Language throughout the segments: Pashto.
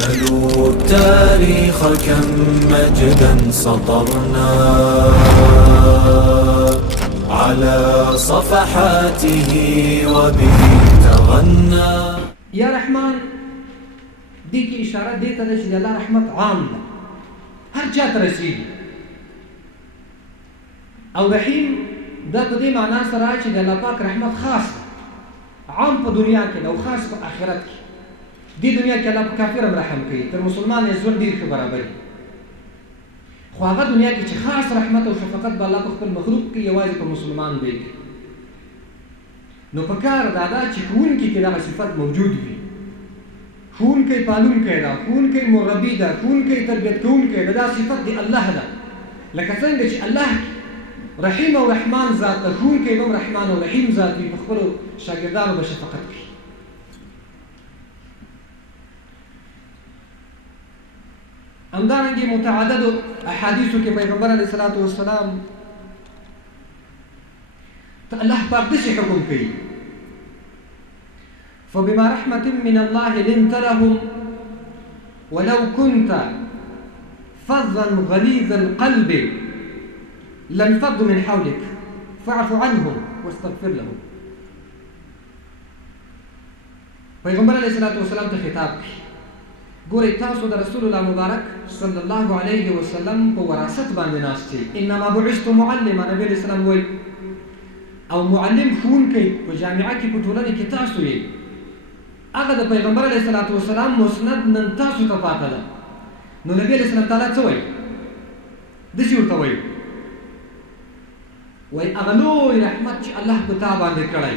سلوا التاريخ كم مجدا سطرنا على صفحاته وبه تغنى. یا رحمان دی کی اشاره دیتا ده چې د الله رحمت عام ده، هر چا ته رسیږي. او رحیم دا په دې معنا سره چې د الله پاک رحمت خاص ده، عام په دنیا کې او خاص په آخرت کې. دې دنیا کې الله په کافر هم رحم کوي، تر مسلمان یې ژوند ډېر ښه برابر وي. خو هغه دنیا کې چې خاص رحمت او شفقت به الله په خپل مخلوق کې یوازې په مسلمان دی. نو پکار دا ده چې ښوونکي کې دغه صفت موجود وي. ښوونکی پالونکی ده، ښوونکی مربي ده، ښوونکی تربیت کوونکی ده، دا صفت د الله ده. لکه څنګه چې الله رحیم او رحمان ذات ده، ښوونکی به هم رحمان او رحیم ذات وي، په خپلو شاګردانو به شفقت کوي. همدارنګې متعددو احادیثو کې پیغمبر علیه الصلاة والسلام ته الله پاک داسې حکم کوي: فبما رحمة من الله لنت لهم ولو كنت فظا غليظ القلب لانفضوا من حولك فاعف عنهم واستغفر لهم. پیغمبر علیه الصلاة والسلام ته خطاب کوي: ګورئ تاسو د رسول الله مبارک صلی الله علیه وسلم په وراثت باندې ناست یئ. انما بعثت معلما، نبی علیه السلام وایي، او معلم ښوونکی په جامعه کې په ټولنه کې تاسو یئ. هغه د پیغمبر علیه الصلاة والسلام مسند نن تاسو ته پاته ده. نو نبی علیه السلام تعالی څه وایي؟ داسې ورته وایي، وایي هغه لوی رحمت چې الله په تا باندې کړی،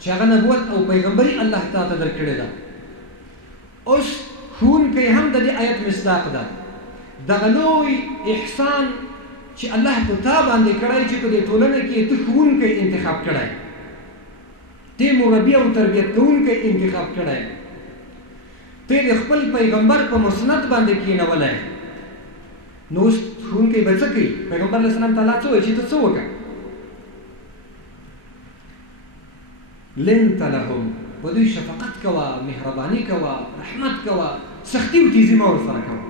چې هغه نبوت او پیغمبري الله تا ته درکړې ده. اوس ښوونکی هم د دې آیت مصداق ده. دغه لوی احسان چې الله په تا باندې کړی چې په دې ټولنه کې ته ښوونکی انتخاب کړی، ته مربي او تربیت کوونکی انتخاب کړی، ته د خپل پیغمبر په مسند باندې کېنولی. نو اوس ښوونکی به څه کوي؟ پیغمبر علیه السلام تعالی څه وایي چې ته څه وکړه؟ لنت لهم، په دوی شفقت کوه، مهرباني کوه، رحمت کوه، سختي او تیزي مه ورسره کوه.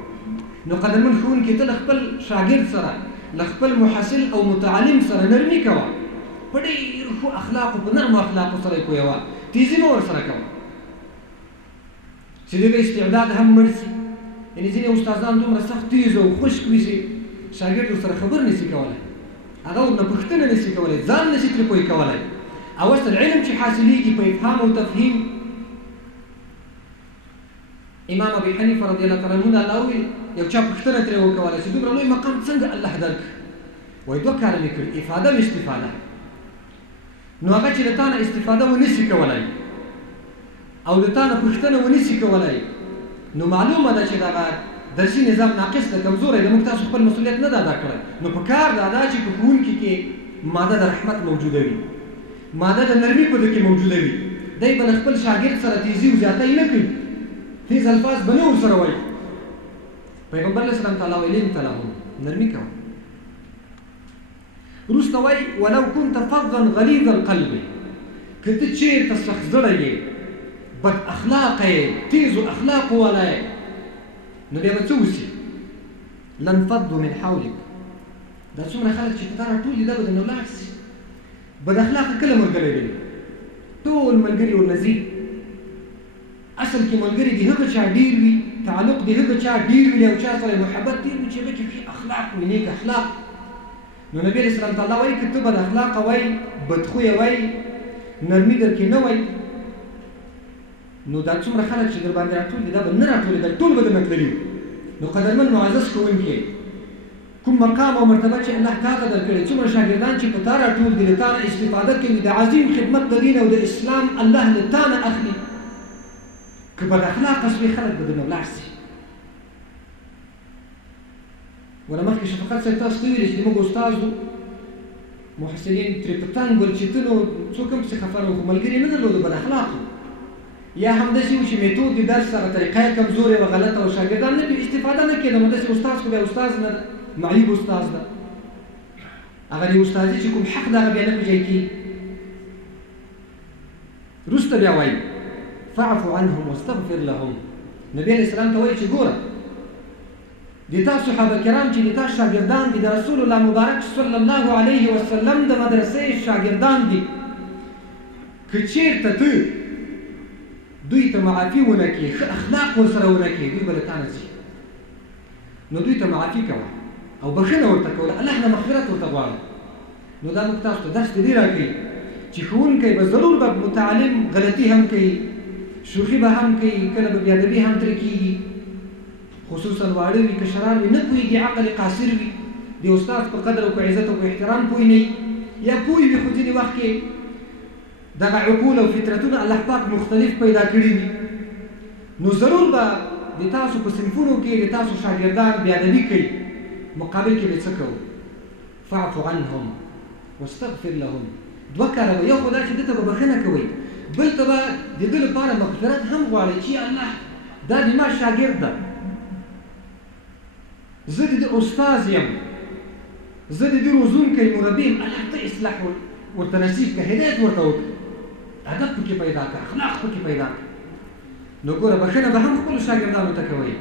نو قدرمن ښوونکي ته له خپل شاګرد سره، له خپل محصل او متعلم سره نرمي کوه، په ډېرو ښو اخلاقو، په نرمو اخلاقو سره یې پویوه، تیزي مه ورسره کوه چې دغه استعداد هم مړ شي. یعنې ځینې استادان دومره سخت تیز او خشک وي چې شاګرد ورسره خبر نشي کولی، هغه ورنه پوښتنه نشي کولی، ځان نشي ترې پوه کولی. او اصل علم چې حاصلېږي په افهام او تفهیم. امام ابي حنیفه رضی الله تعالی عنه الله ویل، یو چا پوښتنه ترې وکوله چې دومره لوی مقام څنګه الله درکړ؟ وایي دوه کاره مې کړي، افاده او استفاده. نو هغه چې له تا نه استفاده ونشي کولی او د تا نه پوښتنه ونشي کولی، نو معلومه ده چې دغه درسي نظام ناقص ده، کمزوری ده، موږ تاسو خپل مسؤلیت نه ده ادا کړی. نو په کار دا ده چې په ښوونکي کې ماده د رحمت موجوده وي، ماده د نرمي په ده کې موجوده وي. دی به له خپل شاګرد سره تیزي او زیاتی نه کوي، تیز الفاظ به نه ورسره وایي. پیغمبر علیه السلام تعالی وایي لنت لهم، نرمي کوه. وروسته وایي ولو كنت فظا غلیظ القلب، که ته چېرته سخت زړی یې، بد اخلاقه یې، تیزو اخلاقو والا یې، نو بیا به څه وشي؟ لانفضوا من حولک. دا څومره خلک چې په تا راټول دي دا به درنه ولاړ شي. بد اخلاقه کله ملګری دی؟ ټول ملګري ورنه ځي. اصل کې ملګري د هغه چا ډېر وي، تعلق د هغه چا ډېر وي، او چا سره محبت ډېر وي چې هغه کې ښه اخلاق وي، نیک اخلاق. نو نبي علیه السلام تعالی وایي که ته بد اخلاقه وایي، بدخویه وایي، نرمي در کې نه وایي، نو دا څومره خلک چې در باندې راټول دي دا به نه راټولېدل، ټول به درنه تللي. نو قدرمن معزز ښوونکی، کوم مقام او مرتبه چې الله تا ته درکړې، څومره شاګردان چې په تا راټول دي، له تا نه استفاده کوي، د عظیم خدمت د دین او د اسلام الله له تا نه اخلي، که بد اخلاقه شوې خلک به درنه ولاړ شي. وله مخکې شفقت صاحب تاسو ته ویلې چې زموږ استازو محسنین ترې په تنګ ول چې ته نو څوک هم پسې خفه نه وو، خو ملګري نه درلودو، بد اخلاق یا همداسې و چې میتود د درس سره طریقه یې کمزورې وه، غلطه وه، شاګردان نه پرې استفاده نه کېده. همداسې استاز خو بیا استاز نه ده، معیوب استاز ده، هغه د استادي چې کوم حق ده هغه بیا نه پېژی کېږي. وروسته بیا وایي فاعف عنهم واستغفر لهم، نبی علیه السلام ته وایي چې ګوره د تا صحابه کرام چې د تا شاګردان دي د رسول الله مبارک صلی الله علیه وسلم د مدرسې شاګردان دي که چېرته ته دوی ته معافي ونه کړې ښه اخلاق ورسره ونه کړې دوی به له تا نه ځي نو دوی ته معافي کوه او بښنه ورته کوله الله نه مغفرت ورته غواړه نو دا موږ تاسو ته درس د دې راکوي چې ښوونکی به ضرور به متعلم غلطي هم کوي شوخي به هم کوي کله به بېادبي هم ترې کېږي خصوصا واړه وي کشران وي نه پوهېږي عقل قاصر وي د استاد په قدر او په عزت او په احترام پوه نه یا پوه وي خو ځینې وخت کې دغه عقول او فطرتونه الله پاک مختلف پیدا کړي وي نو ضرور به د تاسو په صنفونو کې د تاسو شاګردان بېادبي کوي مقابل کې به څه کوو فاعف عنهم واستغفر لهم دوه کاره به یو خو دا چې ده ته به بښنه کوئ بل ته به د ده لپاره مغفرت هم غواړئ چې الله دا د ما شاګرد ده زه د دې استاذ یم زه د دې روزونکی مربي یم الله ته اصلاح ورته نصیب کړه هدایت ورته وکړه ادب پکې پیدا کړه اخلاق پکې پیدا کړه نو ګوره بښنه به هم خپلو شاګردانو ته کوئ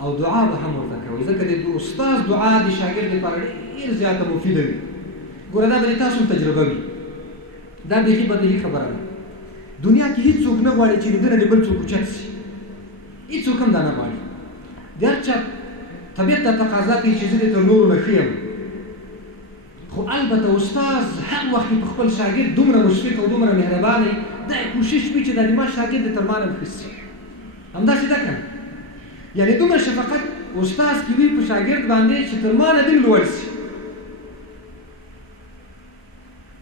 او دعا به هم ورته کوئ ځکه د استاذ دعا د شاګرد لپاره ډېر زیاته مفیده وي ګوره دا به د تاسو تجربه وي دا بیخي بدیهي خبره ده دنیا کې هیڅوک نه غواړي چې د ده نه د بل څوک اوچت شي هیڅوک هم دا نه غواړي د هر چا طبیعت ته تقاضا کوي چې زه دې تر نورو نه ښه یم خو البته استاذ هر وخت په خپل شاګرد دومره مشفق او دومره مهربانه دا کوشش وي چې دا د ما شاګرد تر ما نه ښه شي همداسې ده که یعنې دومره شفقت استاذ کې وي په شاګرد باندې چې تر ما نه دې لوړ شي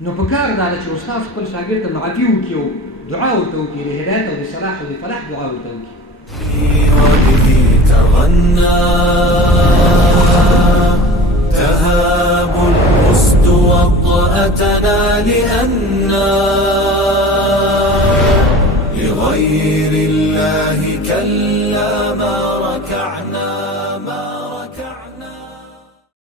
نو په کار دا ده چې استاد خپل شاګرد ته معافي وکړي او دعا ورته وکړي د هدایت او د صلاح او د فلاح دعا ورته وکړي وبه تغنى تهاب الأسد وطأتنا لأننا لغير الله كلا ما ركعنا